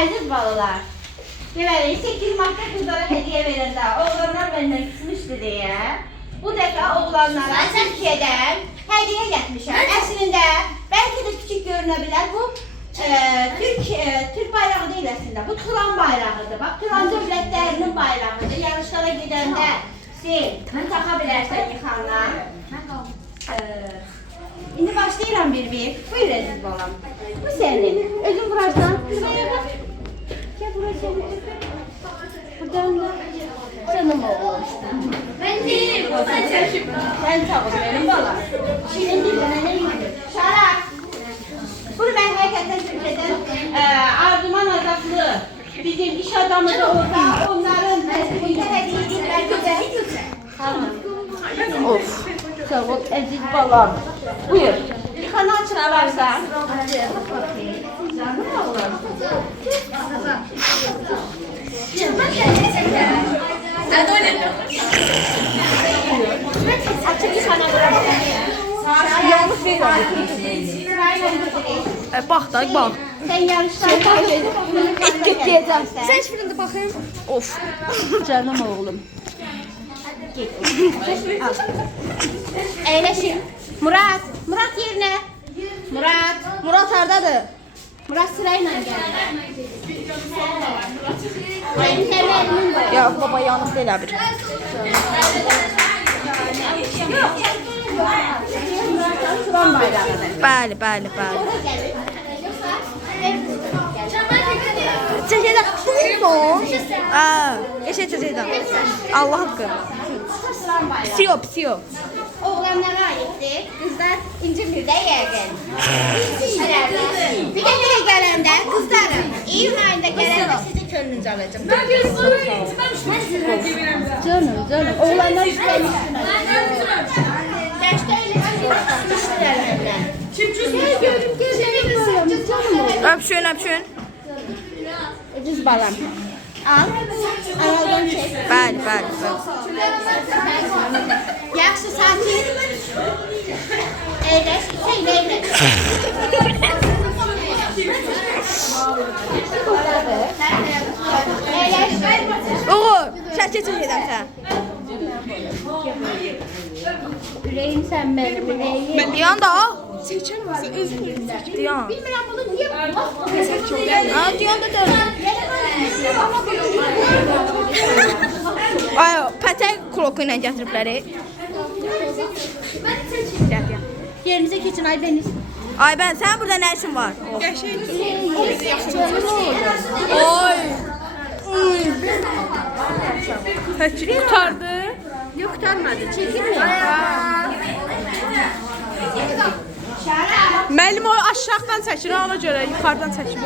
Əziz balalar, deməli 8 martda qızlara hədiyyə verəndə oğlanlar məndən küsmüşdü deyə bu dəfə oğlanlara Türkiyədən hədiyyə getmişəm. Əslində bəlkə də küçük görünə bilər. Bu Türk bayrağı deyil əslində. Bu Turan bayrağıdır. Bax, Turan dövlətlərinin bayrağıdır. Yarışlara gedəndə taxa bilərsən yıxandan. İndi başlayıram bir-bir. Buyur əziz balam. Bu sənin. Özün vurarsan. Şuraya bax. Gel buraya senin. Buradan da canım oğlum. Ben değilim. Sen sağ ol benim balam. Şirin değil bana ne yürüyor? Şarap. Bunu ben hakikaten Türkiye'den Arduman Azaplı bizim iş adamı da orada onların tesliminde hediye edildiler. Tamam. Of. Sağ ol aziz balam. Buyur. Bir kanal çıkararsan. Canım oğlum. Açık bir kanal bırakın. Yanlış değil. Bax da, bax. Sen yarışlarda Et diyeceğim. Sen şurada bakayım. Of. canım oğlum. Eğleşin. Murat yerine. Murat hardadır? Murat sırayla gel. Benim terlerim var. Ya baba yanlış değil abi. Turan bayrağı. Bəli. Çəkədə. Son. Eşəcəkdən. Allah haqqı. Pisiyo. Oğlanlara aittir. Kızlar İncirli'de yəqin. Bir de buraya gələndə qızlarım. İyun ayında gələndə sizi könlünüzü alacağım. Canım. Oğlanlar istəmişsin. Dərsdə elə çıxmışdılar məndən. Gel görüm. Canım oğlum. Öpüşün. Ucuz balam. Al. Ayağdan çek. Bəli. Yaxşı sakin. Eyləş. Eyləş. Oğul, çəkəcəkdən sən. Ürəyim sən mənim ürəyim. Diyan da. Diyan. Bilmirəm bunu niyə Diyan da dön. Ay, pətək kroku ilə gətiriblər. Yerimize keçin Aydeniz. Ay ben, sen burada ne işin var? Oy. Kurtardı. Yok kurtarmadı. Çekilmiyor. Müəllim o aşağıdan çəkir, ona görə yuxarıdan çəkir.